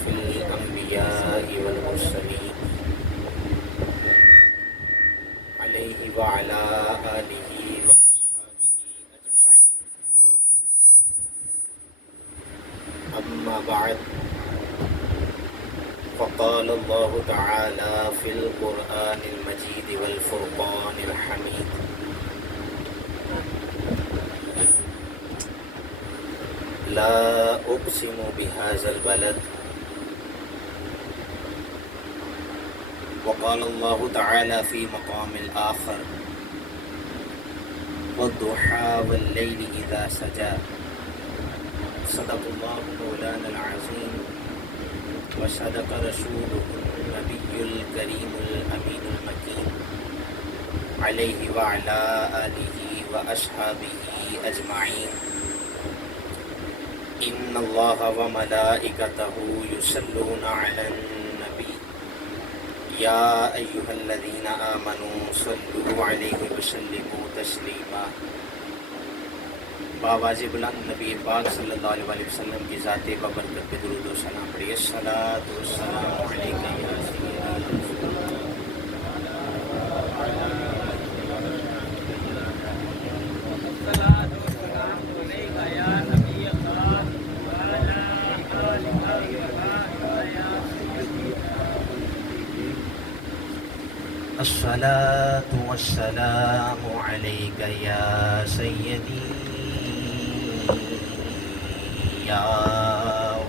أشرف الأنبياء والمرسلين عليه وعلى آله وأصحابه أجمعين. أما بعد، فقال الله تعالى في القرآن المجيد والفرقان الحميد: لا أقسم بهذا البلد. وقال الله تعالى في مقام آخر: والضحى والليل إذا سجى. صدق الله مولانا العظيم وصدق رسوله النبي الكريم الأمين المكين عليه وعلى آله وأصحابه أجمعين. إن الله وملائكته يصلون على النبي يا أيها الذين آمنوا صلوا عليه وسلموا تسليما. باواز بلند نبی پاک صلی اللہ علیہ وسلم کی ذات ببرکت پہ درود و سلام پڑھیے. الصلاۃ والسلام علیک یا سیدی رسول اللہ. الصلاۃ والسلام علیک یا سیدی یا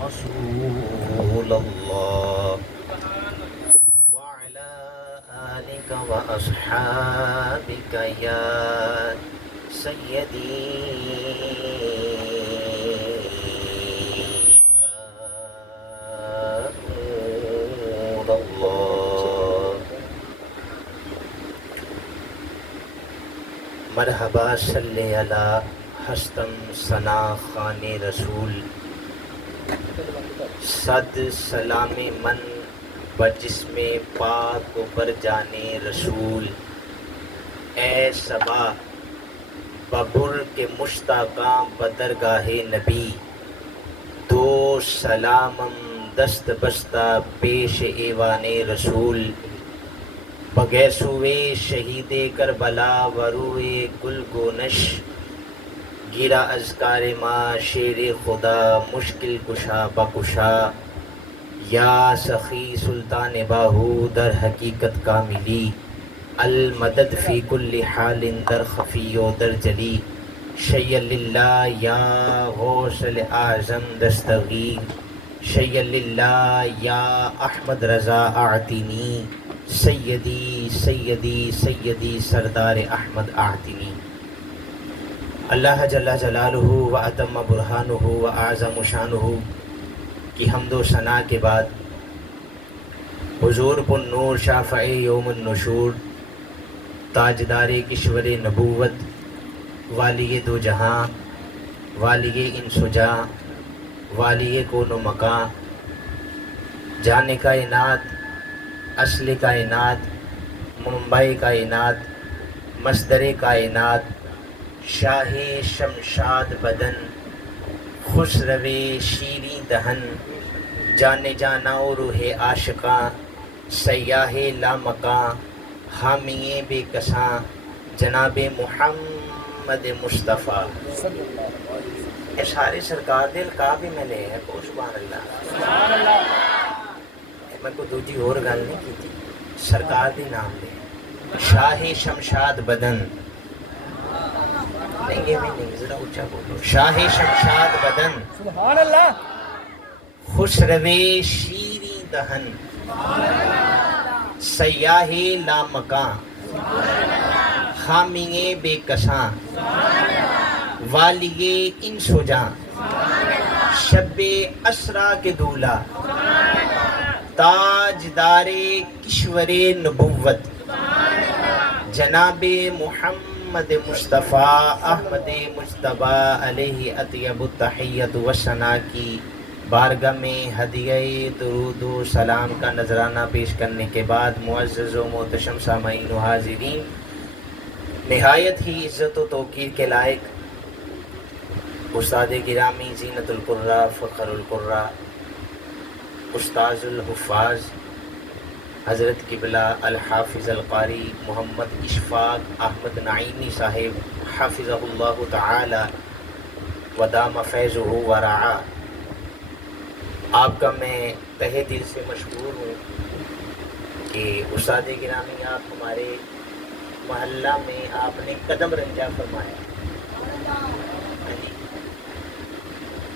رسول اللہ وعلی آلک واصحابک یا سیدی یا نور اللہ. مرحبا صلی علی ہستم ثنا خان رسول. صد سلام من بجسم پاک و بر جانے رسول. اے صبا ببر کے مشتاقاں بدرگاہ نبی. دو سلامم دست بستہ پیش ایوان رسول. بگیسوئے شہید کربلا وروئے گل گونش. گیرا اذکار ماں شیر خدا مشکل کشا بکشا. یا سخی سلطان باہو در حقیقت کاملی. المدد فی کل حال در خفی و در جلی. شیل اللہ یا غوث الاعظم دستغیر. شیل اللہ یا احمد رضا اعطینی. سیدی سیدی سیدی سردار احمد اعطینی. اللہ جل جلالہ و اتم برہانہ و اعظم شانہ کی حمد و ثنا کے بعد حضور پن نور شافع یوم النشور تاجدار کشور نبوت والی دو جہاں والی انس و جاں والی کون و مکاں جان کائنات اصل کائنات منبع کائنات مصدر کائنات شاہ شمشاد بدن خسرو شیریں دہن جان جانا و روح عاشقاں سیاہ لامکاں حامی بے کساں جناب محمد مصطفیٰ. اے سارے سرکار دل کعبے میں لے ہے کو سبحان اللہ. میں کو دوجی اور گل نہیں کی تھی. سرکار دی نام لے شاہ شمشاد بدن. ذرا اونچا بولو. شاہ شمشاد بدن سبحان اللہ. خسرو شیریں دہن سیاہ لامکاں حامی بے کساں والی انس و جاں شب اسرا کے دولہ تاجدار کشور نبوت جناب محمد مصطفیٰ احمد مجتبیٰ علیہ اطیب التحیت و ثنا کی بارگاہ میں ہدیہ درود و سلام کا نذرانہ پیش کرنے کے بعد معزز و محتشم سامعین و حاضرین، نہایت ہی عزت و توقیر کے لائق استاد گرامی زینت القراء فخر القراء استاذ الحفاظ حضرت قبلہ الحافظ القاری محمد اشفاق احمد نعیمی صاحب حافظہ اللہ تعالی ودام فیضہ ورعا، آپ کا میں تہہ دل سے مشکور ہوں کہ استاد گرامی آپ ہمارے محلہ میں آپ نے قدم رنجا فرمایا،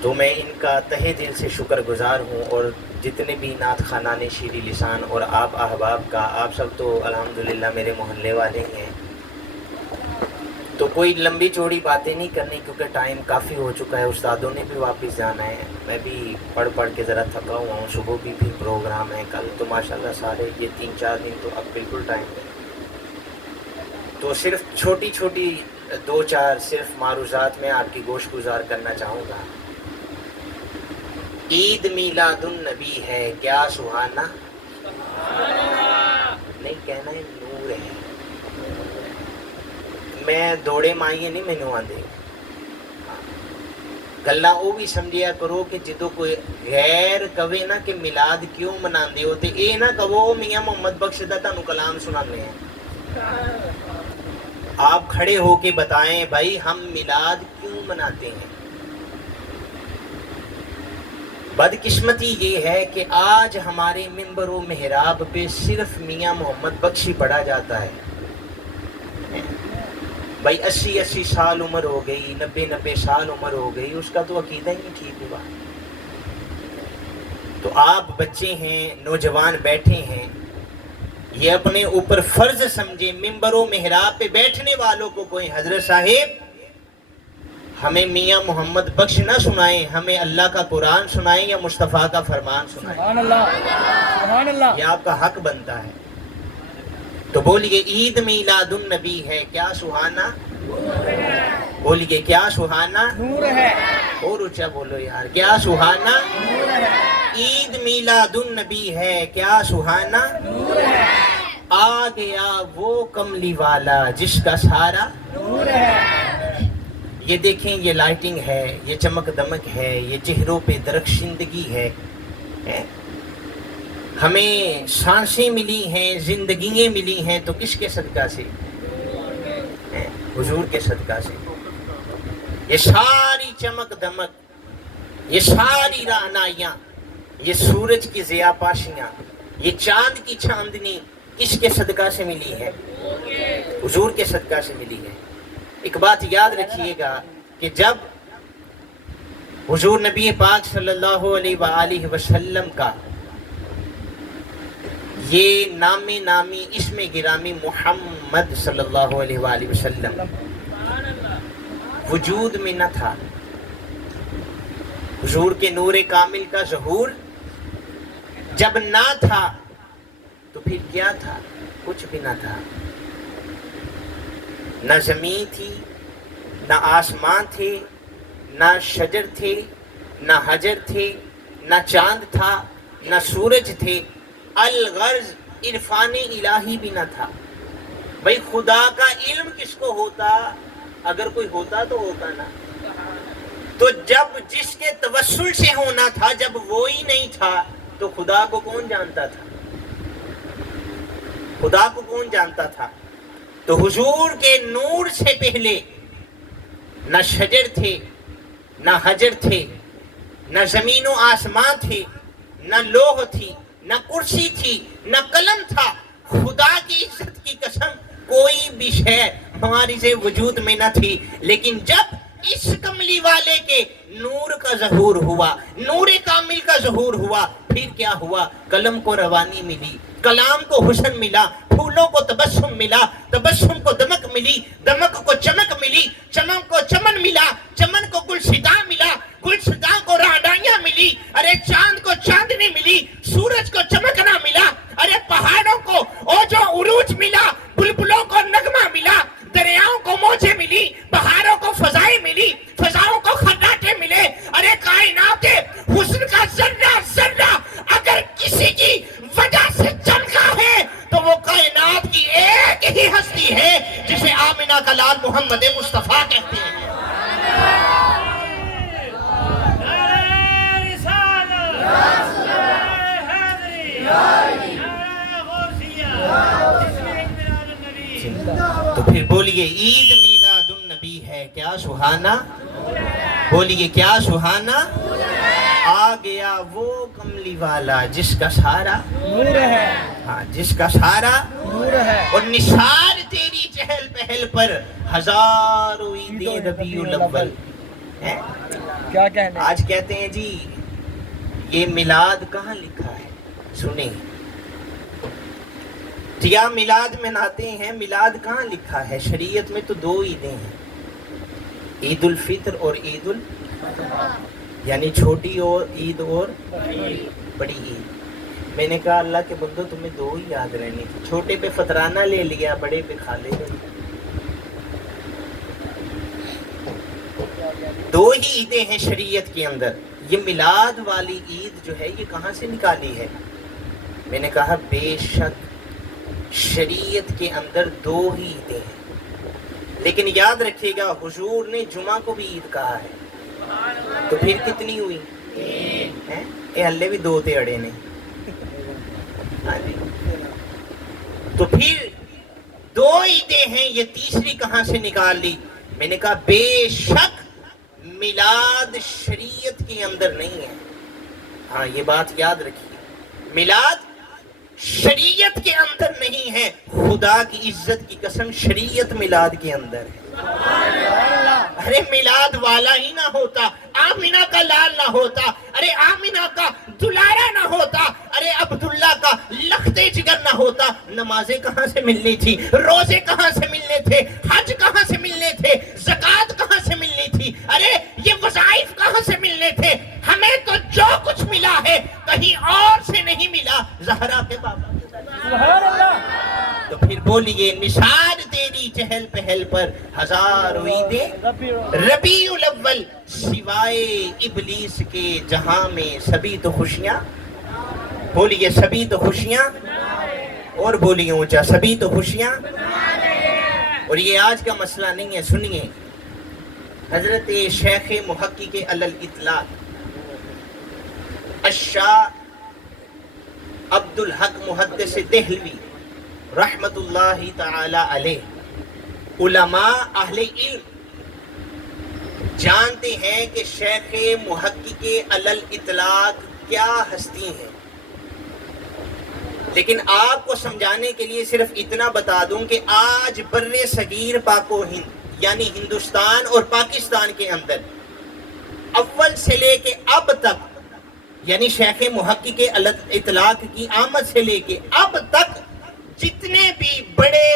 تو میں ان کا تہہ دل سے شکر گزار ہوں، اور جتنے بھی نعت خوانان شیریں لسان اور آپ احباب کا، آپ سب تو الحمدللہ میرے محلے والے ہیں، تو کوئی لمبی چوڑی باتیں نہیں کرنی کیونکہ ٹائم کافی ہو چکا ہے، استادوں نے بھی واپس جانا ہے، میں بھی پڑھ کے ذرا تھکا ہوا ہوں، صبح بھی پروگرام ہے، کل تو ماشاءاللہ سارے یہ 3-4 دن تو اب بالکل ٹائم ہے، تو صرف چھوٹی چھوٹی 2-4 صرف معروضات میں آپ کی گوش گزار کرنا چاہوں گا۔ عید میلاد النبی ہے کیا سہانا، نہیں کہنا ہے نور ہے، میں دوڑے مائیے نہیں مینوں آندے، گلا وہ بھی سمجھیا کرو کہ جدو کوئی غیر کہے نا کہ میلاد کیوں مناندے ہو تے اے نہ کہو میاں محمد بخش دا تانوں کلام سنانے ہیں، آپ کھڑے ہو کے بتائیں بھائی ہم میلاد کیوں مناتے ہیں۔ بدقسمتی یہ ہے کہ آج ہمارے منبر و محراب پہ صرف میاں محمد بخشی پڑھا جاتا ہے، بھائی 80 سال عمر ہو گئی، 90 سال عمر ہو گئی، اس کا تو عقیدہ ہی نہیں ٹھیک ہوا، تو آپ بچے ہیں، نوجوان بیٹھے ہیں، یہ اپنے اوپر فرض سمجھے منبر و محراب پہ بیٹھنے والوں کو کوئی حضرت صاحب ہمیں میاں محمد بخش نہ سنائیں، ہمیں اللہ کا قرآن سنائیں یا مصطفیٰ کا فرمان سنائیں، سبحان اللہ سبحان اللہ، یہ آپ کا حق بنتا ہے، تو بولیے عید میلاد النبی ہے کیا سہانا، بولیے کیا سہانا، نور ہے، اور اونچا بولو یار، کیا سہانا، عید میلاد النبی ہے کیا سہانا، آ گیا وہ کملی والا جس کا سارا نور ہے، یہ دیکھیں یہ لائٹنگ ہے، یہ چمک دمک ہے، یہ چہروں پہ درخشندگی ہے، ہمیں سانسیں ملی ہیں، زندگییں ملی ہیں تو کس کے صدقہ سے، حضور کے صدقہ سے، یہ ساری چمک دمک، یہ ساری رعنائیاں، یہ سورج کی ضیاء پاشیاں، یہ چاند کی چاندنی کس کے صدقہ سے ملی ہے، حضور کے صدقہ سے ملی ہے۔ ایک بات یاد رکھیے گا کہ جب حضور نبی پاک صلی اللہ علیہ وآلہ وسلم کا یہ نامی اسم گرامی محمد صلی اللہ علیہ وآلہ وسلم وجود میں نہ تھا، حضور کے نور کامل کا ظہور جب نہ تھا تو پھر کیا تھا، کچھ بھی نہ تھا، نہ زمین تھی، نہ آسمان تھے، نہ شجر تھے، نہ حجر تھے، نہ چاند تھا، نہ سورج تھے، الغرض عرفان الہی بھی نہ تھا۔ بھئی خدا کا علم کس کو ہوتا، اگر کوئی ہوتا تو ہوتا نا، تو جب جس کے توسل سے ہونا تھا جب وہی نہیں تھا تو خدا کو کون جانتا تھا، خدا کو کون جانتا تھا، تو حضور کے نور سے پہلے نہ شجر تھے، نہ حجر تھے، نہ زمین و آسمان تھے، نہ لوح تھی، نہ کرسی تھی، نہ قلم تھا، خدا کی عزت کی قسم کوئی بھی شے ہماری سے وجود میں نہ تھی، لیکن جب اس کملی والے کے نور کا ظہور ہوا، نور کامل کا ظہور ہوا، پھر کیا ہوا، قلم کو روانی ملی، کلام کو حسن ملا، پھولوں کو تبسم ملا، تبسم کو دمک ملی، دمک کو چمک ملی، چمک کو چمن ملا، چمن کو گلشدہ ملا، گلشدہ کو رعنائیاں ملی، ارے چاند کو چاندنی ملی، سورج کو چمکنا ملا، ارے پہاڑوں کو اوج و عروج ملا، بلبلوں کو نغمہ ملا، دریاؤں کو موجیں ملی، بہاروں کو فضائیں ملی، فضاؤں کو خراٹے ملے، ارے کائنات کے حسن کا ذرہ ذرہ اگر کسی کی وجہ سے چمکا ہے تو وہ کائنات کی ایک ہی ہستی ہے جسے آمنہ کا لال محمد مصطفیٰ کہتے ہیں۔ پھر بولیے عید میلاد النبی ہے کیا سہانا، بولیے کیا سہانا، آ گیا وہ کملی والا جس کا سارا نور ہے، ہاں جس کا سارا نور ہے، اور نثار تیری چہل پہل پر ہزاروں عیدیں ربیع الاول ہیں۔ کیا کہنے، آج کہتے ہیں جی یہ میلاد کہاں لکھا ہے، سنیں کیا میلاد مناتے ہیں، میلاد کہاں لکھا ہے، شریعت میں تو دو عیدیں ہیں، عید الفطر اور عید یعنی چھوٹی اور عید اور بڑی عید۔ میں نے کہا اللہ کے بندو تمہیں دو ہی یاد رہنی تھی، چھوٹے پہ فطرانہ لے لیا، بڑے پہ کھا لے گئے۔ دو ہی عیدیں ہیں شریعت کے اندر، یہ میلاد والی عید جو ہے یہ کہاں سے نکالی ہے؟ میں نے کہا بے شک شریعت کے اندر دو ہی عیدیں ہیں، لیکن یاد رکھیے گا حضور نے جمعہ کو بھی عید کہا ہے، تو پھر کتنی ہوئی ہیں؟ یہ ہلے بھی دو تے اڑے نے، ہاں جی۔ تو پھر دو عیدیں ہیں، یہ تیسری کہاں سے نکال لی؟ میں نے کہا بے شک میلاد شریعت کے اندر نہیں ہے، ہاں یہ بات یاد رکھیے، میلاد شریعت کے اندر نہیں ہے، خدا کی عزت کی قسم شریعت میلاد کے اندر ہے۔ ارے میلاد والا ہی نہ ہوتا، آمینہ کا لال نہ ہوتا، ارے آمینہ کا دلارا نہ ہوتا، ارے عبداللہ کا لخت جگر نہ ہوتا، نمازیں کہاں سے ملنی تھی، روزے کہاں سے ملنے تھے، حج کہاں سے ملنے تھے، زکوٰۃ کہاں سے ملنی تھی، ارے یہ وظائف کہاں سے ملنے تھے؟ ہمیں تو جو کچھ ملا ہے کہیں اور سے نہیں ملا، زہرا کے بابا۔ سبحان اللہ، تو پھر بولیے نثار تیری چہل پہل پر ہزاروں عیدیں ربیع الاول، سوائے ابلیس کے جہاں میں سبھی تو خوشیاں، بولیے سبھی تو خوشیاں، اور بولیے اونچا سبھی تو خوشیاں۔ اور یہ آج کا مسئلہ نہیں ہے، سنیے حضرت شیخ محقق علی الاطلاق الشاہ عبدالحق محدث دہلوی رحمت اللہ تعالی علیہ، علماء اہل علم جانتے ہیں کہ شیخ محقق علی الاطلاق کیا ہستی ہیں، لیکن آپ کو سمجھانے کے لیے صرف اتنا بتا دوں کہ آج بر صغیر پاک و ہند یعنی ہندوستان اور پاکستان کے اندر اول سے لے کے اب تک، یعنی شیخ محقق علی الاطلاق کی آمد سے لے کے اب تک جتنے بھی بڑے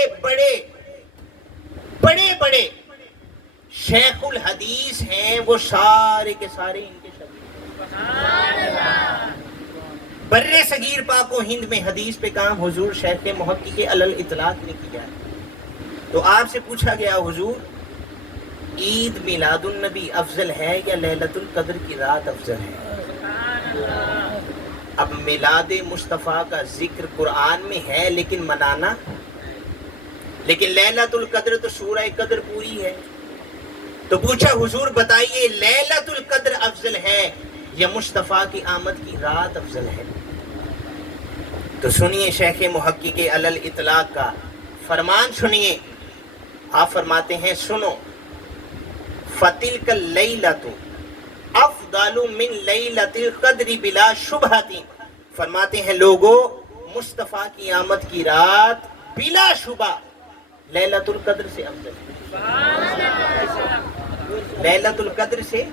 شیخ الحدیث ہیں وہ سارے کے سارے ان کے شاگرد، بر صغیر پاک و ہند میں حدیث پہ کام حضور شیخ محقق علی الاطلاق نے کیا ہے۔ تو آپ سے پوچھا گیا حضور عید میلاد النبی افضل ہے یا لیلۃ القدر کی رات افضل ہے؟ اب میلاد مصطفیٰ کا ذکر قرآن میں ہے لیکن منانا، لیکن لیلۃ القدر تو سورہ قدر پوری ہے، تو پوچھا حضور بتائیے لیلۃ القدر افضل ہے یا مصطفیٰ کی آمد کی رات افضل ہے؟ تو سنیے شیخ محقق علی الاطلاق کا فرمان سنیے، آپ فرماتے ہیں سنو فَتِلْكَ اللَّيْلَةُ افضل من لیلۃ القدر بلا شبہۃ، فرماتے ہیں لوگوں مصطفیٰ کی آمد کی رات بلا شبہ لیلۃ القدر سے افضل ہے، لیلۃ القدر سے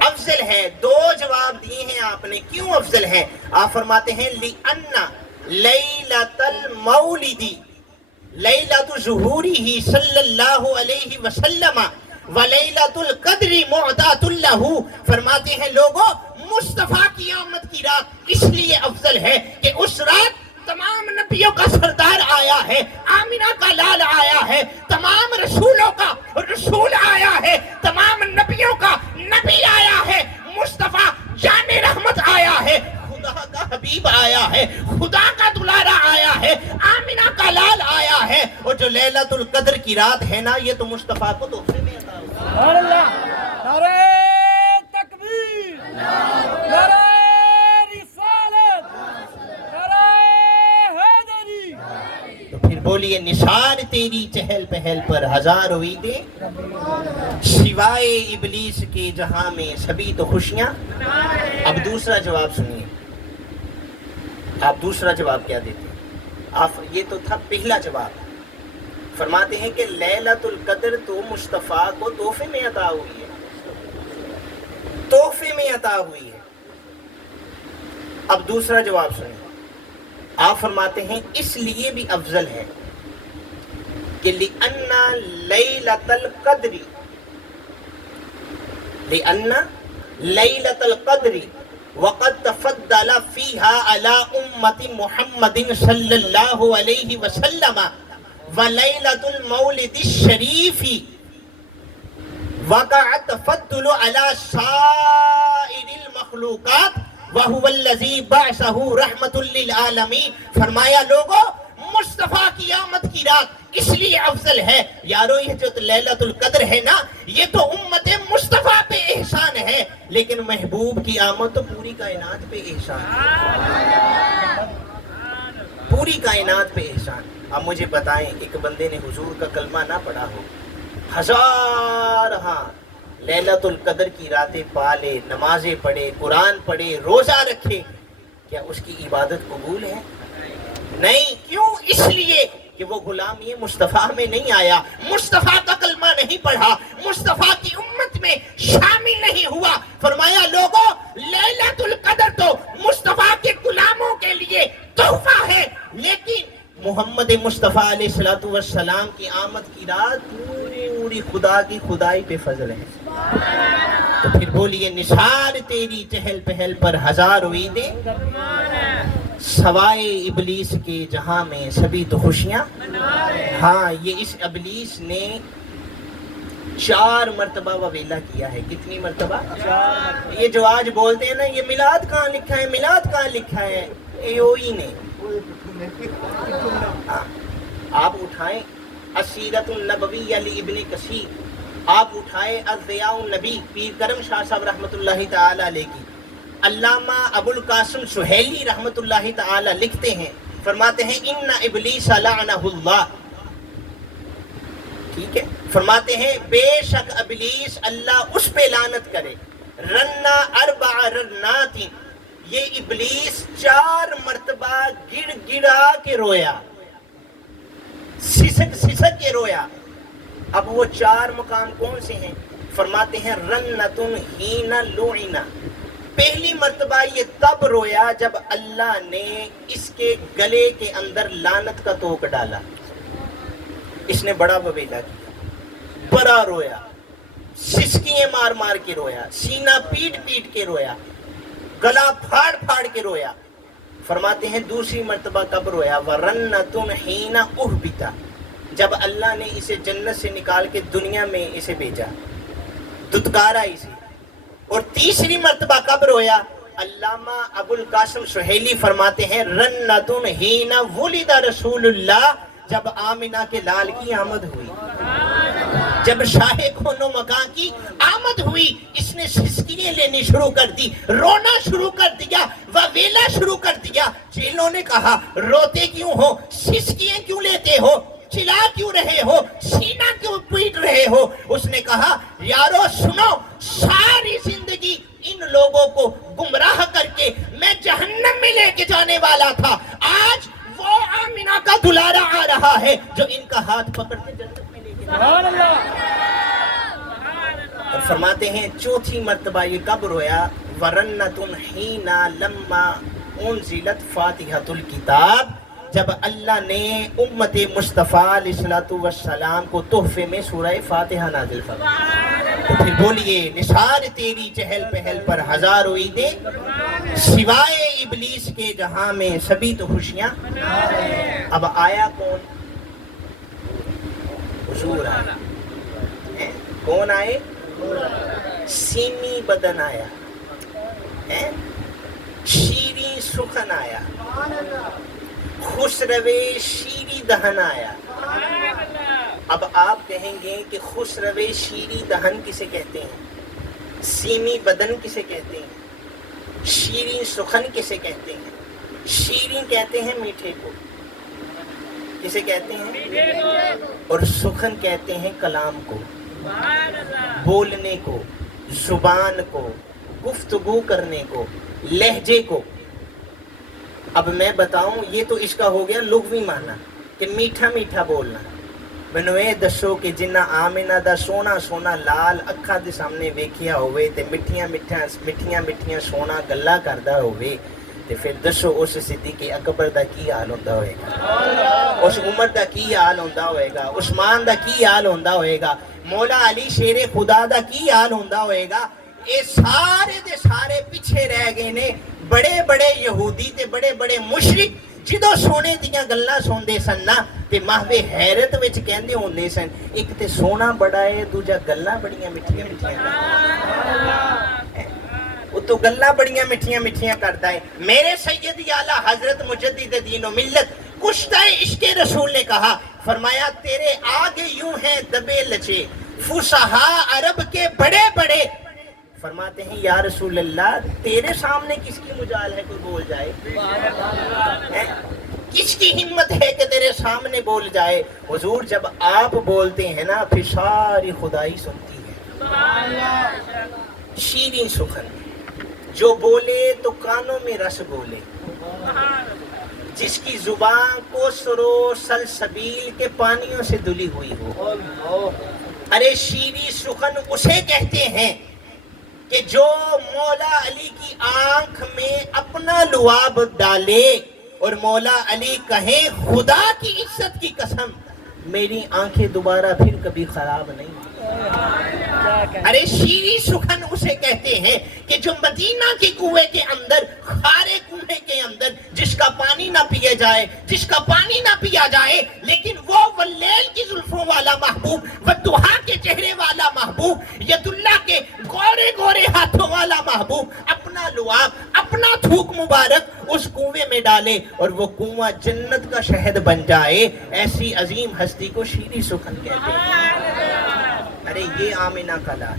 افضل ہے۔ دو جواب دیے ہیں آپ نے، کیوں افضل ہے؟ آپ فرماتے ہیں لِأَنَّ لیلۃ المولد لیلۃ ظہورہ صلی اللہ علیہ وسلم ولیلۃ القدر معدات لہ، فرماتے ہیں لوگوں مصطفیٰ کی آمد کی رات اس لیے افضل ہے کہ اس رات تمام نبیوں کا سردار آیا ہے، آمینہ کا لال آیا ہے، تمام رسولوں کا رسول آیا ہے، تمام نبیوں کا نبی آیا ہے، مصطفیٰ جان رحمت آیا ہے، خدا کا حبیب آیا ہے، خدا کا دلارا آیا ہے، آمینہ کا لال آیا ہے، اور جو لیلۃ القدر کی رات ہے نا یہ تو مصطفیٰ کو تحفے میں عطا ہوا۔ سبحان اللہ، نعرہ تکبیر، نعرہ رسالت، نعرہ حیدری۔ تو پھر بولیے بولیے نثار تیری چہل پہل پر ہزار عیدیں، سوائے ابلیس کے جہاں میں سبھی تو خوشیاں۔ اب دوسرا جواب سنیے، آپ دوسرا جواب کیا دیتے ہیں؟ آپ یہ تو تھا پہلا جواب، فرماتے ہیں کہ لیلۃ القدر تو مصطفیٰ کو تحفے میں عطا ہوئی ہے، تحفے میں عطا ہوئی ہے۔ اب دوسرا جواب سنیں، آپ فرماتے ہیں اس لیے بھی افضل ہے کہ لِأَنَّ لَيْلَةَ الْقَدْرِ وَقَدْ تَفَضَّلَ فِيهَا عَلَىٰ أُمَّةِ مُحَمَّدٍ صلی اللہ علیہ وسلم وَلَيْلَةُ الْمَوْلِدِ الشَّرِيفِ وَقَعَ التَّفَضُّلُ عَلَىٰ سَائِرِ الْمَخْلُوقَاتِ وَهُوَ الَّذِي بَعْثَهُ رَحْمَةٌ لِلْعَالَمِينَ۔ فرمایا لوگوں مصطفیٰ کی آمد کی رات اس لیے افضل ہے، یارو یہ جو لیلۃ القدر ہے نا، یہ تو امت مصطفیٰ پہ احسان ہے، لیکن محبوب کی آمد تو پوری کائنات پہ احسان ہے، پوری کائنات پہ احسان۔ اب مجھے بتائیں، ایک بندے نے حضور کا کلمہ نہ پڑھا ہو، ہزار ہاں لیلۃ القدر کی راتیں پالے، نمازیں پڑھے، قرآن پڑھے، روزہ رکھے، کیا اس کی عبادت قبول ہے؟ نہیں۔ کیوں؟ اس لیے کہ وہ غلامی مصطفیٰ میں نہیں آیا، مصطفیٰ کا کلمہ نہیں پڑھا، مصطفیٰ کی امت میں شامل نہیں ہوا۔ فرمایا لوگوں لیلۃ القدر تو مصطفیٰ کے غلاموں کے لیے تحفہ ہے، لیکن محمد مصطفیٰ علیہ السلام کی آمد کی رات پوری خدا کی خدائی پہ فضل ہے۔ تو پھر بولیے نثار تیری چہل پہل پر ہزار عیدیں، سوائے ابلیس کے جہاں میں سبھی تو خوشیاں۔ ہاں یہ اس ابلیس نے 4 مرتبہ وویلا کیا ہے۔ کتنی مرتبہ؟ یہ جو آج بولتے ہیں نا یہ میلاد کہاں لکھا ہے، میلاد کہاں لکھا ہے، ایوئی نے۔ آپ اٹھائیں السیرۃ النبویہ لابن کثیر، آپ اٹھائیں الضیاء النبی پیر کرم شاہ صاحب رحمۃ اللہ تعالی علیہ کی، علامہ ابو القاسم سہیلی رحمۃ اللہ تعالی لکھتے ہیں، فرماتے ہیں ان ابلیس لعنہ اللہ، ٹھیک ہے، فرماتے ہیں بے شک ابلیس اللہ اس پہ لعنت کرے، رنا 4 رنات، یہ ابلیس 4 مرتبہ گڑ گڑا کے رویا، سسک سسک کے رویا۔ اب وہ 4 مقام کون سے ہیں؟ فرماتے ہیں رنتن حین لعن، پہلی مرتبہ یہ تب رویا جب اللہ نے اس کے گلے کے اندر لعنت کا توق ڈالا، اس نے بڑا وویلا کیا، بڑا رویا، سسکیاں مار مار کے رویا، سینہ پیٹ پیٹ کے رویا، گلا پھاڑ پھاڑ کے رویا۔ فرماتے ہیں دوسری مرتبہ کب رویا؟ وَرَنَّةٌ حِينَ أُهْبِتَ، جب اللہ نے اسے جنت سے نکال کے دنیا میں اسے بھیجا، دتکارا اسے۔ اور تیسری مرتبہ کب رویا؟ علامہ ابو القاسم سہیلی فرماتے ہیں رَنَّةٌ حِينَ وُلِدَ رسول اللہ، جب آمنہ کے لال کی آمد ہوئی، جب شاہ کون و مکان کی آمد ہوئی، اس نے سسکیاں لینی شروع کر دی، رونا شروع کر دیا، وویلا شروع کر دیا۔ چیلوں نے کہا روتے کیوں ہو، سسکیاں کیوں لیتے ہو، چلا کیوں رہے ہو، سینہ کیوں پیٹ رہے ہو؟ اس نے کہا یارو سنو، ساری زندگی ان لوگوں کو گمراہ کر کے میں جہنم میں لے کے جانے والا تھا، آج وہ آمنہ کا دلارا آ رہا ہے جو ان کا ہاتھ پکڑ کے جنت میں لے کے جانے والا ہے۔ اور فرماتے ہیں چوتھی مرتبہ یہ کب رویا؟ وَرَنَّةٌ حِينَ لَمَّا أُنزِلَتْ فَاتِحَةُ الْكِتَابِ، جب اللہ نے امت مصطفیٰ علیہ السلام کو تحفے میں سورہ فاتحہ نازل فرمایا۔ تو پھر بولیے نثار تیری چہل پہل پر ہزار عیدیں، سوائے ابلیس کے جہاں میں سبھی تو خوشیاں۔ اب آیا کون؟ حضور آئے۔ کون آئے؟ سیمی بدن آیا، شیریں سخن آیا، خسروے شیری دہن آیا۔ اب آپ کہیں گے کہ خسروے شیری دہن کسے کہتے ہیں، سیمی بدن کسے کہتے ہیں، شیریں سخن کسے کہتے ہیں؟ شیریں کہتے ہیں میٹھے کو، کسے کہتے ہیں؟ اور سخن کہتے ہیں کلام کو، بولنے کو، زبان کو، گفتگو کرنے کو، لہجے کو۔ اب میں بتاؤں، یہ تو اس کا ہو گیا لغوی معنی کہ میٹھا میٹھا بولنا۔ مینوں یہ دسو کہ جنہ آمنہ دا سونا سونا لال اکھاں دے سامنے ویکھیا ہوئے تے مٹھیاں مٹھیاں سونا گلاں کردا ہوئے تے پھر دسو اس صدیق اکبر دا کی حال ہوندا ہوئے گا، اس عمر دا کی حال ہوندا ہوئے گا، عثمان دا کی حال ہوندا ہوئے گا، مولا علی شیر خدا دا کی حال ہوندا ہوئے گا۔ اے سارے دے سارے پیچھے رہ گئے نے۔ بڑے بڑے یہودی تے بڑے بڑے مشرک جدو سونے دیاں گلاں سوندے سن نا تے ماہوے حیرت وچ کہندے ہوندے سن، ایک تے سونا بڑا ہے، دوجا گلاں بڑیاں مٹھیاں وہ تو گلاں بڑیاں مٹھیاں کرتا ہے۔ میرے سید اعلیٰ حضرت مجدد دین و ملت کشتہ عشق رسول نے کہا، فرمایا تیرے آگے یوں ہیں دبے لچے فصحاء عرب کے بڑے بڑے۔ فرماتے ہیں یا رسول اللہ تیرے سامنے کس کی مجال ہے کوئی بول جائے؟ کس کی ہمت ہے کہ تیرے سامنے بول جائے؟ حضور جب آپ بولتے ہیں نا پھر ساری خدائی سنتی ہے۔ شیریں سخن جو بولے تو کانوں میں رس بولے، جس کی زبان کوثر و سلسبیل کے پانیوں سے دھلی ہوئی ہو۔ ارے شیریں سخن اسے کہتے ہیں کہ جو مولا علی کی آنکھ میں اپنا لعاب ڈالے اور مولا علی کہیں خدا کی عزت کی قسم میری آنکھیں دوبارہ پھر کبھی خراب نہیں۔ ارے شیریں سخن اسے کہتے ہیں کہ جو مدینہ کے کنویں کے اندر، خارے کنویں کے اندر جس کا پانی نہ پیا جائے لیکن وہ واللیل کی زلفوں والا محبوب، والضحیٰ کے چہرے والا محبوب، ید اللہ کے گورے گورے ہاتھوں والا محبوب اپنا لعاب، اپنا تھوک مبارک اس کنویں میں ڈالے اور وہ کنواں جنت کا شہد بن جائے، ایسی عظیم ہستی کو شیریں سخن کہتے ہیں۔ ارے یہ آمنہ کا لال،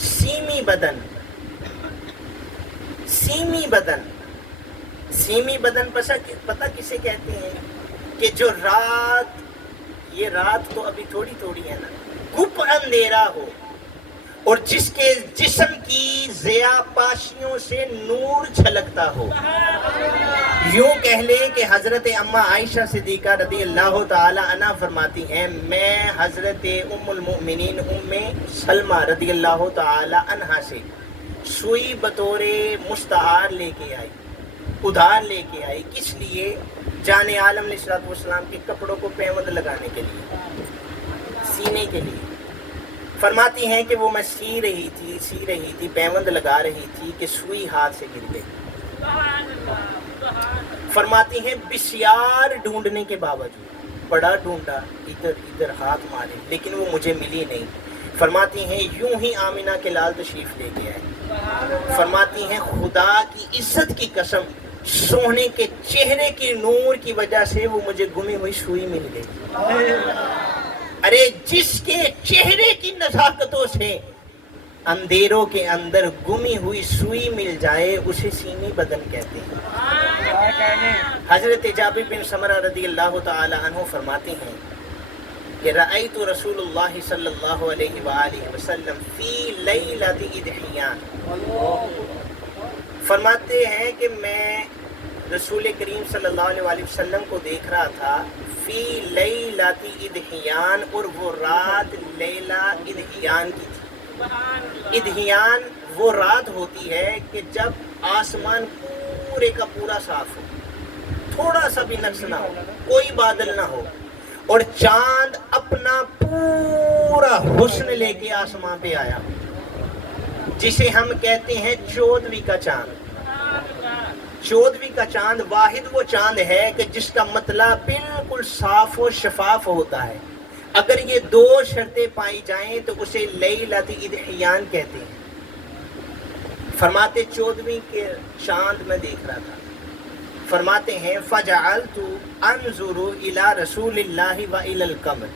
سیمی بدن پتہ کسے کہتے ہیں؟ کہ جو رات، یہ رات تو ابھی تھوڑی تھوڑی ہے نا، گپ اندھیرا ہو اور جس کے جسم کی ضیاء پاشیوں سے نور چھلکتا ہو۔ یوں کہہ لیں کہ حضرت اماں عائشہ صدیقہ رضی اللہ تعالی عنہ فرماتی ہیں، میں حضرت ام المؤمنین ام سلمہ رضی اللہ تعالی عنہ سے سوئی بطور مستعار لے کے آئی، ادھار لے کے آئی۔ کس لیے؟ جان عالم علیہ الصلوۃ والسلام کے کپڑوں کو پیوند لگانے کے لیے، سینے کے لیے۔ فرماتی ہیں کہ وہ میں سی رہی تھی پیوند لگا رہی تھی کہ سوئی ہاتھ سے گر گئی۔ فرماتی ہیں بسیار ڈھونڈنے کے باوجود، بڑا ڈھونڈا، ادھر ہاتھ مارے لیکن وہ مجھے ملی نہیں۔ فرماتی ہیں یوں ہی آمنہ کے لال تشریف لے کے آئے۔ فرماتی ہیں خدا کی عزت کی قسم سونے کے چہرے کی نور کی وجہ سے وہ مجھے گمی ہوئی سوئی مل گئی۔ ارے جس کے چہرے کی نزاکتوں سے اندھیروں کے اندر گمی ہوئی سوئی مل جائے اسے سیمی بدن کہتے ہیں۔ حضرت جابر بن سمرہ رضی اللہ تعالی عنہ فرماتے ہیں کہ رأیت رسول اللہ صلی اللہ علیہ وآلہ وسلم فی لیلۃ اضحیان۔ فرماتے ہیں کہ میں رسول کریم صلی اللہ علیہ وآلہ وسلم کو دیکھ رہا تھا فی لیلۃ اضحیان، اور وہ رات لیلہ اضحیان کی تھی۔ اضحیان وہ رات ہوتی ہے کہ جب آسمان پورے کا پورا صاف ہو، تھوڑا سا بھی نقص نہ ہو، کوئی بادل نہ ہو، اور چاند اپنا پورا حسن لے کے آسمان پہ آیا، جسے ہم کہتے ہیں چودھویں کا چاند۔ چودھویں کا چاند واحد وہ چاند ہے کہ جس کا مطلع بالکل صاف و شفاف ہوتا ہے۔ اگر یہ دو شرطیں پائی جائیں تو اسے لیلۃ اضحیان کہتے ہیں۔ فرماتے چودھویں کے چاند میں دیکھ رہا تھا۔ فرماتے ہیں فجعلت انظر الی رسول اللہ و الی القمر۔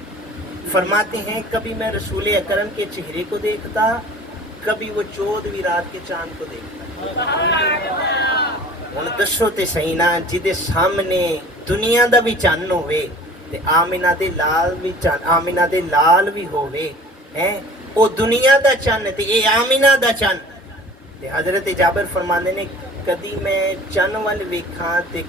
فرماتے ہیں کبھی میں رسول اکرم کے چہرے کو دیکھتا، کبھی وہ چودھویں رات کے چاند کو دیکھتا۔ ہن دسو تے صحیح نا جدے سامنے ਦੁਨੀਆ ਦਾ ਵੀ ਚੰਨ ਹੋਵੇ ਤੇ ਆਮਿਨਾ ਦੇ ਲਾਲ ਵੀ ਚੰਨ, ਆਮਿਨਾ ਦੇ ਲਾਲ ਵੀ ਹੋਵੇ ਹੈ, ਉਹ ਦੁਨੀਆ ਦਾ ਚੰਨ ਤੇ ਇਹ ਆਮਿਨਾ ਦਾ ਚੰਨ। ਤੇ ਹਜ਼ਰਤ ਜਾਬਰ ਫਰਮਾਉਂਦੇ ਨੇ ਕਦੀ ਮੈਂ ਚੰਨ ਵੱਲ ਵੇਖਾਂ ਤੇ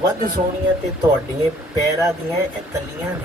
ਵੱਧ ਸੋਹਣੀਆਂ ਤੇ ਤੁਹਾਡੀਆਂ ਪੈਰਾਂ ਦੀਆਂ ਇਹ ਤਲੀਆਂ ਨੇ।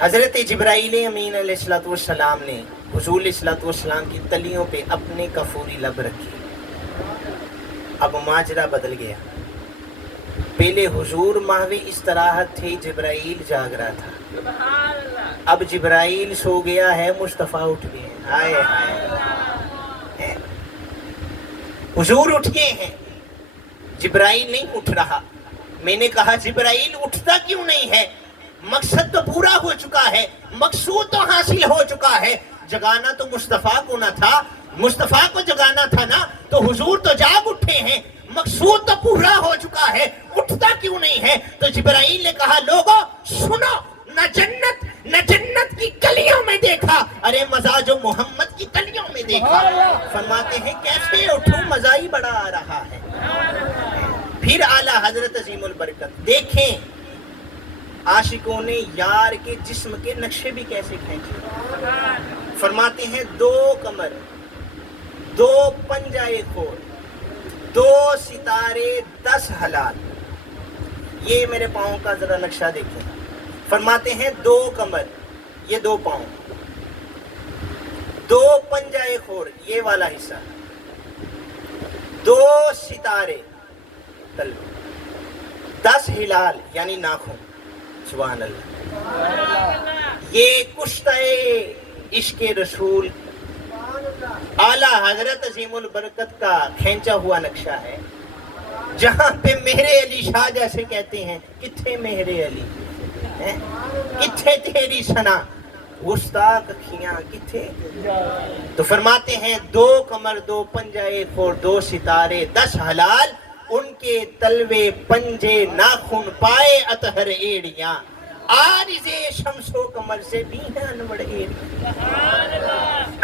حضرت جبرائیل امین علیہ السلام نے حضور علیہ السلام کی تلیوں پہ اپنے کفوری لب رکھی. اب ماجرا بدل گیا. پہلے حضور محوی استراحت تھے، جبرائیل جاگ رہا تھا. اب جبرائیل سو گیا ہے، مصطفیٰ اٹھ گئے ہیں. ہائے ہائے، حضور اٹھ گئے ہیں، جبرائیل نہیں اٹھ رہا. میں نے کہا جبرائیل اٹھتا کیوں نہیں ہے؟ مقصد تو پورا ہو چکا ہے، مقصود تو حاصل ہو چکا ہے. جگانا تو مصطفیٰ کو نہ تھا، مصطفیٰ کو جگانا تھا نا، تو حضور تو جاگ اٹھے ہیں، مقصود تو پورا ہو چکا ہے، اٹھتا کیوں نہیں ہے؟ تو جبرائیل نے کہا لوگوں سنو، نہ جنت کی گلیوں میں دیکھا، ارے مزہ جو محمد کی تلیوں میں دیکھا. فرماتے ہیں کیسے اٹھوں، مزہ ہی بڑا آ رہا ہے. پھر اعلیٰ حضرت عظیم البرکت دیکھیں عاشقوں نے یار کے جسم کے نقشے بھی کیسے کھینچے. فرماتے ہیں 2 کمر، 2 پنجائے خور، 2 ستارے، 10 ہلال. یہ میرے پاؤں کا ذرا نقشہ دیکھیں. فرماتے ہیں 2 کمر، یہ 2 پاؤں، 2 پنجائے خور، یہ والا حصہ، 2 ستارے تلوے، 10 ہلال یعنی ناخن. سبحان اللہ. یہ کشتہ عشق رسول اعلیٰ حضرت عظیم البرکت کا کھینچا ہوا نقشہ ہے، جہاں پہ میرے علی شاہ جیسے کہتے ہیں کتھے میرے علی، کتھے تیری سنا گستاخ اکھیاں کتھے. تو فرماتے ہیں 2 کمر، 2 پنجائے خور، 2 ستارے، 10 ہلال، ان کے تلوے پنجے ناخن پائے اطہر ایڑیاں، عارض شمس و قمر سے بھی ہیں انوڑ ایڑیاں.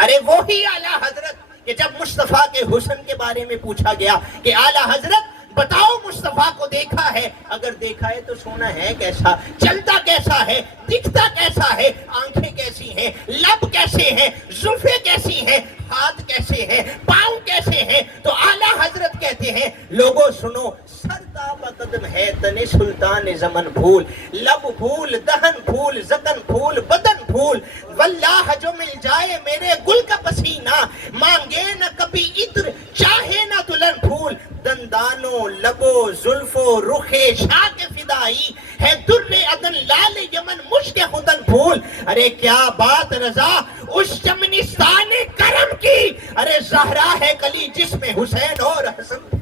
ارے وہی اعلیٰ حضرت کہ جب مصطفیٰ کے حسن کے بارے میں پوچھا گیا کہ اعلیٰ حضرت بتاؤ مصطفیٰ کو دیکھا ہے، اگر دیکھا ہے تو سونا ہے کیسا، چلتا کیسا ہے، دکھتا کیسا ہے، آنکھیں کیسی ہیں، لب کیسے ہیں، زلفیں کیسی ہیں، ہاتھ کیسے ہیں، پاؤں کیسے ہیں. تو اعلیٰ حضرت کہتے ہیں لوگوں سنو، سرتابہ قدم ہے تن سلطان زمن پھول، لب پھول، دہن پھول، زدن پھول، بدن پھول، واللہ جو مل جائے میرے گل کا پسینہ، مانگے نہ کبھی عطر چاہے نہ دلہن پھول، دندانوں لبو زلفو رخ شاہ کے فدائی ہے، در عدن لال یمن مشک خدن پھول. ارے کیا بات رضا اس چمنستان کرم کی، ارے زہرا ہے کلی جس میں حسین اور حسن پھول.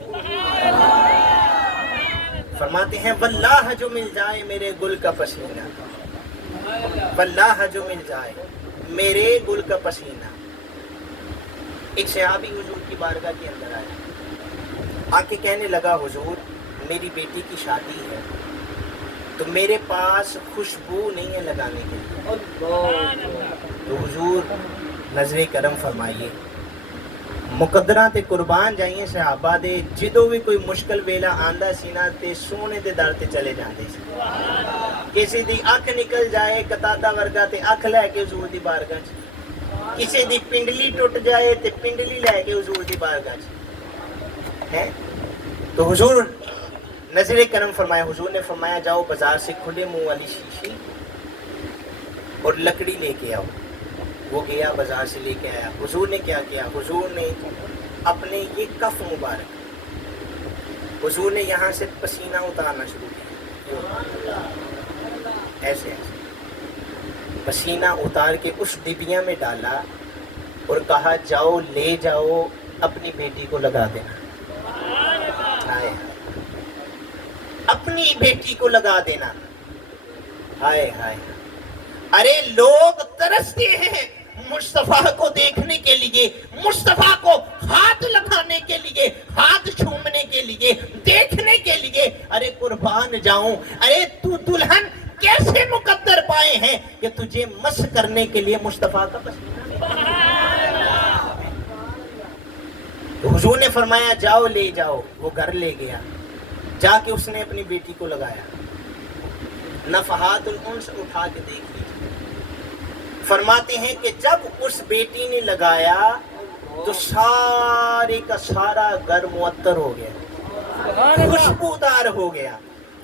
فرماتے ہیں واللہ جو مل جائے میرے گل کا پسینہ، واللہ جو مل جائے میرے گل کا پسینہ. ایک صحابی حضور کی بارگاہ کے اندر آیا، آ کے کہنے لگا حضور میری بیٹی کی شادی ہے تو میرے پاس خوشبو نہیں ہے لگانے کے لیے. تو حضور نظر کرم فرمائیے، مقدراں تے قربان جائیے صحابہ دے، جدوں بھی کوئی مشکل ویلا آندا سی نا تے سونے دے در تے چلے جاندے سی. کسی دی اکھ نکل جائے قطادہ ورگا تے اکھ لے کے حضور دی بارگاہ چ، کسی دی پنڈلی ٹوٹ جائے تے پنڈلی لے کے حضور دی بارگاہ چ. تو حضور نظر کرم فرمایا. حضور نے فرمایا جاؤ بازار سے کھلے منہ والی شیشی اور لکڑی لے کے آؤ. وہ گیا بازار سے لے کے آیا. حضور نے کیا کیا؟ حضور نے اپنے یہ کف مبارک، حضور نے یہاں سے پسینہ اتارنا شروع کیا، ایسے ایسے پسینہ اتار کے اس ڈبیاں میں ڈالا اور کہا جاؤ لے جاؤ اپنی بیٹی کو لگا دینا. اپنی بیٹی کو لگا دینا. ہائے ہائے. ارے لوگ ترستے ہیں مصطفیٰ کو دیکھنے کے لیے، مصطفیٰ کو ہاتھ لگانے کے لیے، ہاتھ چھومنے کے لیے، دیکھنے کے لیے. ارے قربان جاؤں، ارے تو دلہن کیسے مقدر پائے ہیں کہ تجھے مس کرنے کے لیے مصطفیٰ کا پسینہ. حضور نے فرمایا جاؤ لے جاؤ. وہ گھر لے گیا، جا کے اس نے اپنی بیٹی کو لگایا. نفحات الانس اٹھا کے دیکھ لیجیے. فرماتے ہیں کہ جب اس بیٹی نے لگایا تو سارے کا سارا گھر معطر ہو گیا، خوشبودار ہو گیا،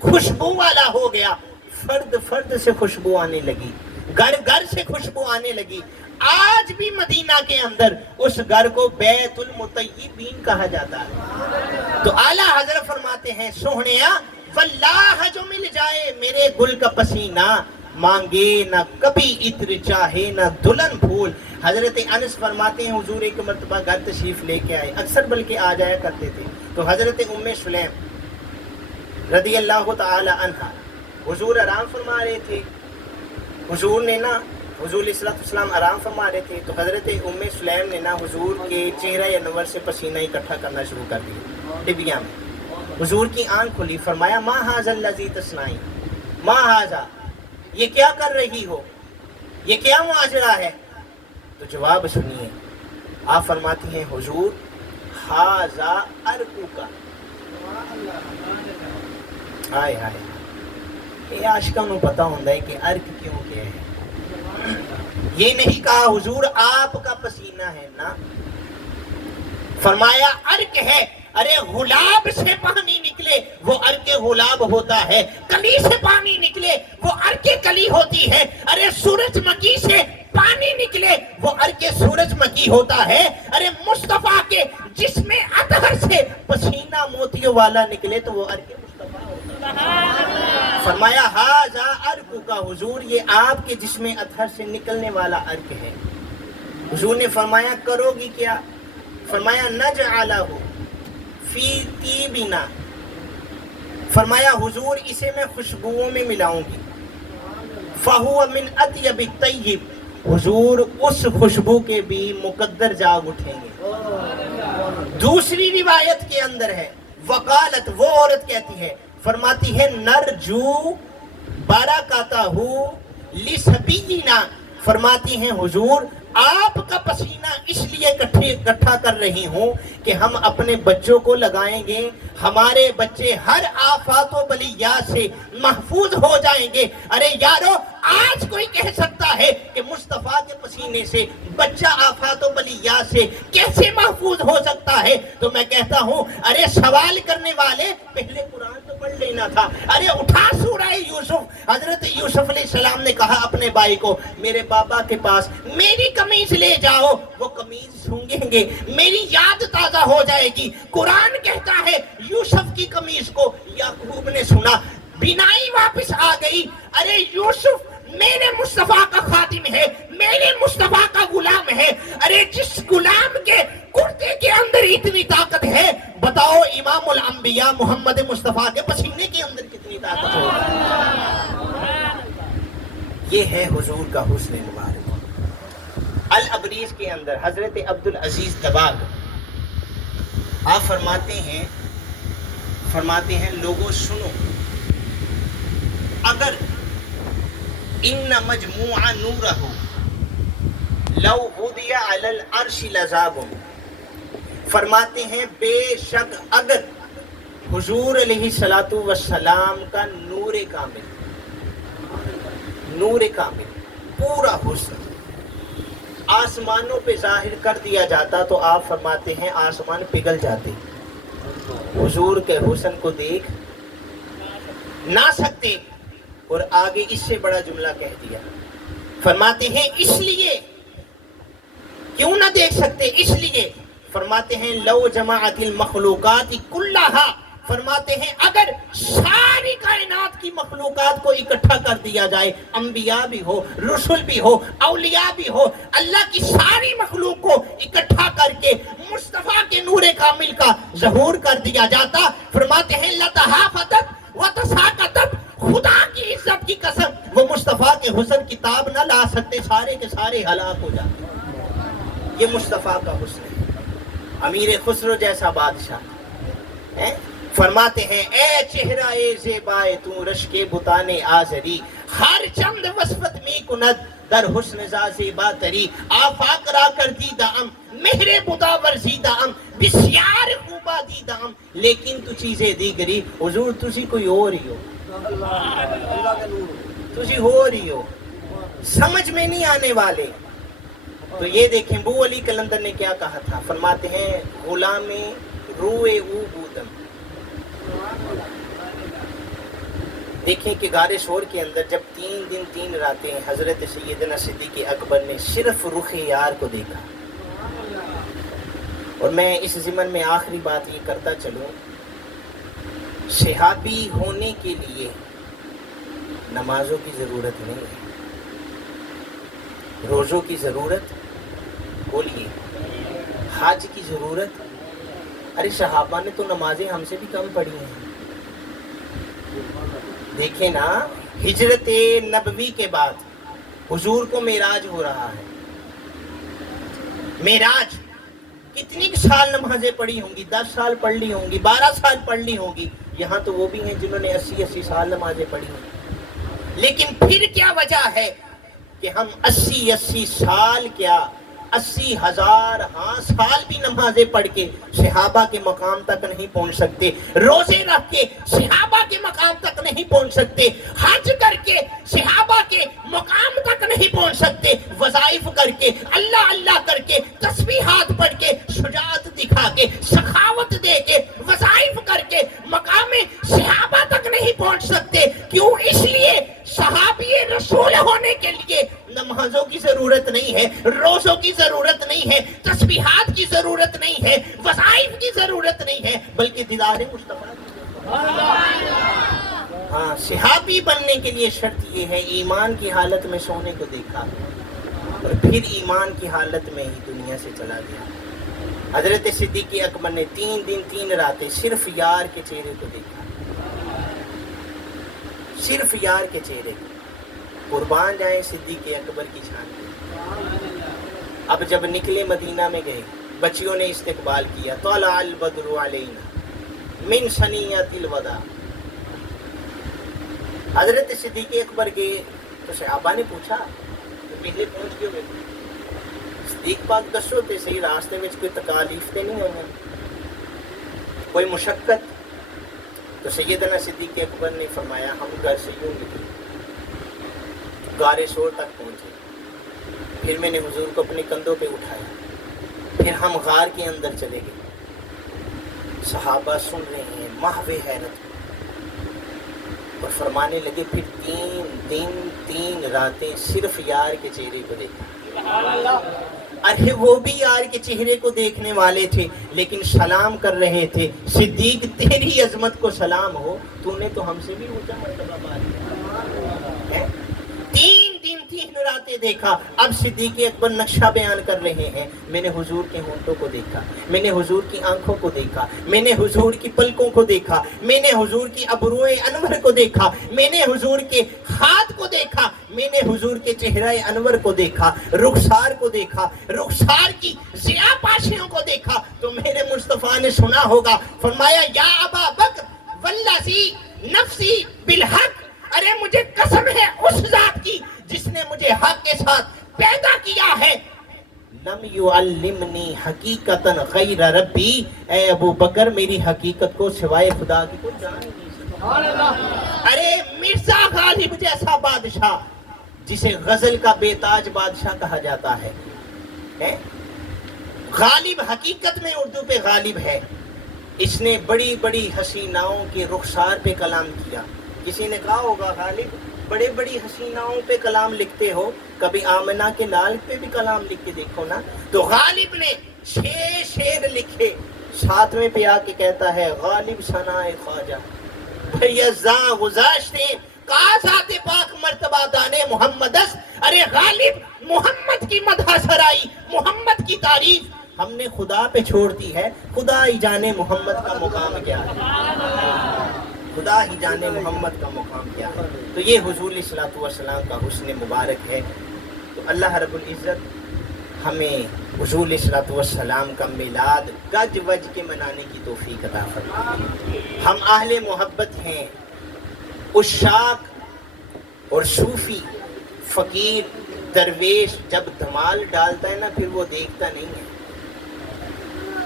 خوشبو والا ہو گیا. فرد فرد سے خوشبو آنے لگی. گھر گھر سے خوشبو آنے لگی. آج بھی مدینہ کے اندر اس گھر کو بیت المطیبین کہا جاتا ہے. تو اعلیٰ حضرت فرماتے ہیں سوہنیا واللہ جو مل جائے میرے گل کا پسینہ مانگے نہ کبھی عطر چاہے نہ دلہن پھول. حضرت انس فرماتے ہیں حضور ایک مرتبہ گھر تشریف لے کے آئے, اکثر بلکہ آ جایا کرتے تھے. تو حضرت ام سلیم رضی اللہ تعالی عنہ حضور آرام فرما رہے تھے. حضور نے نا حضور علیہ السلام آرام فرما رہے تھے. تو حضرت ام سلیم نے نا حضور کے چہرہ انور سے پسینہ اکٹھا کرنا شروع کر دیا ڈبیا میں. حضور کی آنکھ کھلی, فرمایا ما ھذا الذی تصنعین, ما ھذا, یہ کیا کر رہی ہو, یہ کیا ماجرا ہے؟ تو جواب سنیے, آپ فرماتی ہیں حضور ھذا ارقک. ہائے ہائے, یہ عاشقاں نوں پتہ ہوندا ہے کہ ارق کیوں کہ ہے. یہ نہیں کہا حضور آپ کا پسینہ ہے نا, فرمایا ارق ہے. ارے غلاب سے پانی نکلے وہ ارق غلاب ہوتا ہے, کلی سے پانی نکلے وہ ارق کلی ہوتی ہے. ارے سورج مکی سے پانی نکلے وہ ارق سورج مکی ہوتا ہے. ارے مصطفیٰ کے جسم اطہر سے پسینہ موتیوں والا نکلے تو وہ ارق مصطفیٰ ہوتا ہے. فرمایا ھذا ارقک, حضور یہ آپ کے جسم اطہر سے نکلنے والا ارق ہے. حضور نے فرمایا کرو گی کیا؟ فرمایا نجعلہ فی طیبنا, فرمایا حضور اسے میں خوشبوؤں میں ملاؤں گی. فہو من اطیب الطیب, حضور اس خوشبو کے بھی مقدر جاگ اٹھیں گے. دوسری روایت کے اندر ہے وقالت, وہ عورت کہتی ہے, فرماتی ہے نرجو برکاتہ لسبینا, فرماتی ہیں حضور آپ کا پسینہ اس لیے اکٹھا کر رہی ہوں کہ ہم اپنے بچوں کو لگائیں گے, ہمارے بچے ہر آفات و بلیات سے محفوظ ہو جائیں گے. ارے یارو, آج کوئی کہہ سکتا ہے کہ مصطفیٰ کے پسینے سے بچہ آفات و بلیات سے کیسے محفوظ ہو سکتا ہے؟ تو میں کہتا ہوں ارے سوال کرنے والے پہلے قرآن تو پڑھ لینا تھا. ارے اٹھا سورہ یوسف. حضرت یوسف علیہ السلام نے کہا اپنے بھائی کو میرے بابا کے پاس میری قمیض لے جاؤ, وہ قمیض سونگیں گے, میری یاد تازہ ہو جائے گی. قرآن کہتا ہے یوسف کی قمیض کو یعقوب نے سنا, بینائی واپس آ گئی. ارے یوسف میرے مصطفیٰ کا خادم ہے, میرے مصطفیٰ کا غلام ہے. ارے جس غلام کے کرتے کے اندر اتنی طاقت ہے, بتاؤ امام الانبیاء محمد مصطفیٰ کے پسینے کے اندر کتنی طاقت ہوگی. یہ ہے حضور کا حسن مبارک. الابریز کے اندر حضرت عبدالعزیز دباغ آپ فرماتے ہیں لوگوں سنو, اگر ان مجموعہ نورہ لو وضع علی العرش لذاب, فرماتے ہیں بے شک اگر حضور علیہ السلام کا نور کامل پورا حسن آسمانوں پہ ظاہر کر دیا جاتا تو آپ فرماتے ہیں آسمان پگھل جاتے. حضور کے حسن کو دیکھ نہ سکتے. اور آگے اس سے بڑا جملہ کہہ دیا, فرماتے ہیں اس لیے کیوں نہ دیکھ سکتے, اس لیے فرماتے ہیں لو جماعت المخلوقات کلہا, فرماتے ہیں اگر ساری کائنات کی مخلوقات کو اکٹھا کر دیا جائے, انبیاء بھی ہو, رسول بھی ہو, اولیاء بھی ہو, اللہ کی ساری مخلوق کو اکٹھا کر کے مصطفیٰ کے نور کامل کا ظہور کر دیا جاتا, فرماتے ہیں لتحافتت وتساقطت, خدا کی عزت کی قسم وہ مصطفیٰ کے حسن کتاب نہ لا سکتے, سارے کے سارے ہلاک ہو جاتے. یہ مصطفیٰ کا حسن ہے. امیر خسرو جیسا بادشاہ فرماتے ہیں اے چہرہ زیبائے تو رشک بتانے آزری, ہر چند وصفت می کند در حسن زیبا تری, آفاق را کر دیدہ ام مہر بدا ورزیدہ ام بسیار خوبا دیدہ ام, لیکن تو چیزیں دیگری. حضور تسی کوئی اور ہی ہو, تسی ہو رہی ہو, سمجھ میں نہیں آنے والے. تو یہ دیکھیں بو علی کلندر نے کیا کہا تھا, فرماتے ہیں غلام روئے او بودم, دیکھیں کہ غار شور کے اندر جب 3 دن 3 راتیں حضرت سیدنا صدیق اکبر نے صرف رخ یار کو دیکھا. اور میں اس ضمن میں آخری بات یہ کرتا چلوں، صحابی ہونے کے لیے نمازوں کی ضرورت نہیں ہے، روزوں کی ضرورت، بولیے، حج کی ضرورت. ارے صحابہ نے تو نمازیں ہم سے بھی کم پڑھی ہیں. دیکھیں نا، ہجرت نبوی کے بعد حضور کو معراج ہو رہا ہے. معراج کتنی سال نمازیں پڑھی ہوں گی؟ 10 سال پڑھ لی ہوں گی، 12 سال پڑھ لی ہوں گی. یہاں تو وہ بھی ہیں جنہوں نے 80 سال نمازیں پڑھی ہیں. لیکن پھر کیا وجہ ہے کہ ہم 80 سال کیا 80,000 سال بھی نمازیں پڑھ کے صحابہ کے مقام تک نہیں پہنچ سکتے، روزے رکھ کے صحابہ کے مقام تک نہیں پہنچ سکتے، حج کر کے صحابہ کے مقام تک نہیں پہنچ سکتے، وظائف کر کے اللہ اللہ کر کے تسبیحات پڑھ کے شجاعت دکھا کے سخاوت دے کے وظائف کر کے مقام صحابہ تک نہیں پہنچ سکتے. کیوں؟ اس لیے صحابی رسول ہونے کے لیے نمازوں کی ضرورت نہیں ہے، روزوں کی ضرورت نہیں ہے، تسبیحات کی ضرورت نہیں ہے، وظائف کی ضرورت نہیں ہے، بلکہ دیدار مصطفیٰ کی ضرورت ہے. ہاں، صحابی بننے کے لیے شرط یہ ہے ایمان کی حالت میں سونے کو دیکھا اور پھر ایمان کی حالت میں ہی دنیا سے چلا گیا. حضرت صدیق اکبر نے 3 دن 3 راتیں صرف یار کے چہرے کو دیکھا، صرف یار کے چہرے کو. قربان جائیں صدیق اکبر کی شان پہ. اب جب نکلے مدینہ میں گئے، بچیوں نے استقبال کیا. طلع البدر علینا من ثنیۃ الوداع. حضرت صدیق اکبر گئے تو صحابہ نے پوچھا کہ پہلے پہنچ کیوں گئے؟ صدیق پاک دسو تے صحیح راستے میں کوئی تکالیف تے نہیں ہوئی، کوئی مشقت؟ تو سیدنا صدیق اکبر نے فرمایا ہم گھر سے یوں نکلے، غار شور تک پہنچے، پھر میں نے حضور کو اپنے کندھوں پہ اٹھایا، پھر ہم غار کے اندر چلے گئے. صحابہ سن رہے ہیں محو حیرت اور فرمانے لگے پھر 3 دن 3 راتیں صرف یار کے چہرے کو دیکھا. ارے وہ بھی یار کے چہرے کو دیکھنے والے تھے لیکن سلام کر رہے تھے. صدیق تیری عظمت کو سلام ہو، تو نے تو ہم سے بھی اونچا مرتبہ پا لیا. 3 دن 3 راتیں دیکھا. اب صدیق اکبر نقشہ بیان کر رہے ہیں. میں نے حضور کے ہونٹوں کو دیکھا، میں نے حضور کی آنکھوں کو دیکھا، میں نے حضور کی پلکوں کو دیکھا، میں نے حضور کی ابروئے انور کو دیکھا، میں نے حضور کے ہاتھ کو دیکھا، میں نے حضور کے چہرہ انور کو دیکھا، رخسار کو دیکھا، رخسار کی ضیاء پاشیوں کو دیکھا. تو میرے مصطفیٰ نے سنا ہوگا، فرمایا یا ابا بکر والذی نفسی بالحق. ارے مجھے قسم ہے اس ذات کی جس نے مجھے حق کے ساتھ پیدا کیا ہے، لم یعلمنی حقیقتا غیر ربی. اے ابو بکر میری حقیقت کو سوائے خدا کی کوئی جان ہی نہیں سکتا. ارے مرزا غالب جیسا بادشاہ جسے غزل کا بے تاج بادشاہ کہا جاتا ہے، غالب حقیقت میں اردو پہ غالب ہے. اس نے بڑی بڑی حسیناؤں کے رخسار پہ کلام کیا. کسی نے کہا ہوگا غالب بڑے بڑی حسیناؤں پہ کلام لکھتے ہو، کبھی آمنہ کے لال پہ بھی کلام لکھ کے دیکھو نا. تو غالب نے 6 شعر لکھے، 7ویں پہ آ کے کہتا ہے غالب ثنائے خواجہ بھیزاں گزاشتے کا ذات پاک مرتبہ دانے محمد است. ارے غالب محمد کی مدح سرائی، محمد کی تعریف ہم نے خدا پہ چھوڑ دی ہے. خدا ہی جانے محمد کا مقام کیا ہے، خدا ہی جانے محمد کا مقام کیا ہے. تو یہ حضور علیہ الصلوۃ والسلام کا حسن مبارک ہے. تو اللہ رب العزت ہمیں حضور علیہ الصلوۃ والسلام کا میلاد گج وج کے منانے کی توفیق عطا فرمائے. ہم اہل محبت ہیں. عشاق اور صوفی فقیر درویش جب دھمال ڈالتا ہے نا پھر وہ دیکھتا نہیں ہے.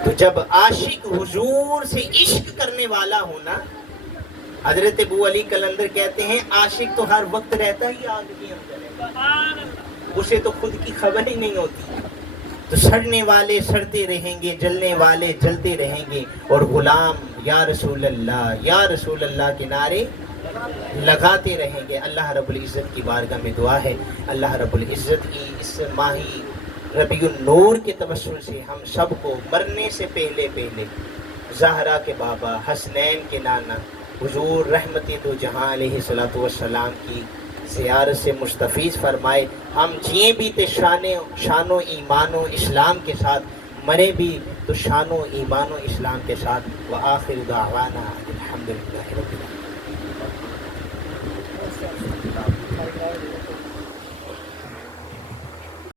تو جب عاشق حضور سے عشق کرنے والا ہونا، حضرت ابو علی قلندر کہتے ہیں عاشق تو ہر وقت رہتا ہی آگ کے اندر ہے، اسے تو خود کی خبر ہی نہیں ہوتی. تو سڑنے والے سڑتے رہیں گے، جلنے والے جلتے رہیں گے، اور غلام یا رسول اللہ کے نعرے لگاتے رہیں گے. اللہ رب العزت کی بارگاہ میں دعا ہے اللہ رب العزت کی اس ماہی ربیع النور کے توسل سے ہم سب کو مرنے سے پہلے زہرا کے بابا حسنین کے نانا حضور رحمت دو جہاں علیہ السلام کی زیارت سے مستفیض فرمائے. ہم جئیں بھی تو شان و ایمان و اسلام کے ساتھ، مرے بھی تو شان و ایمان و اسلام کے ساتھ. وآخر دعوانا الحمدللہ رب العالمین.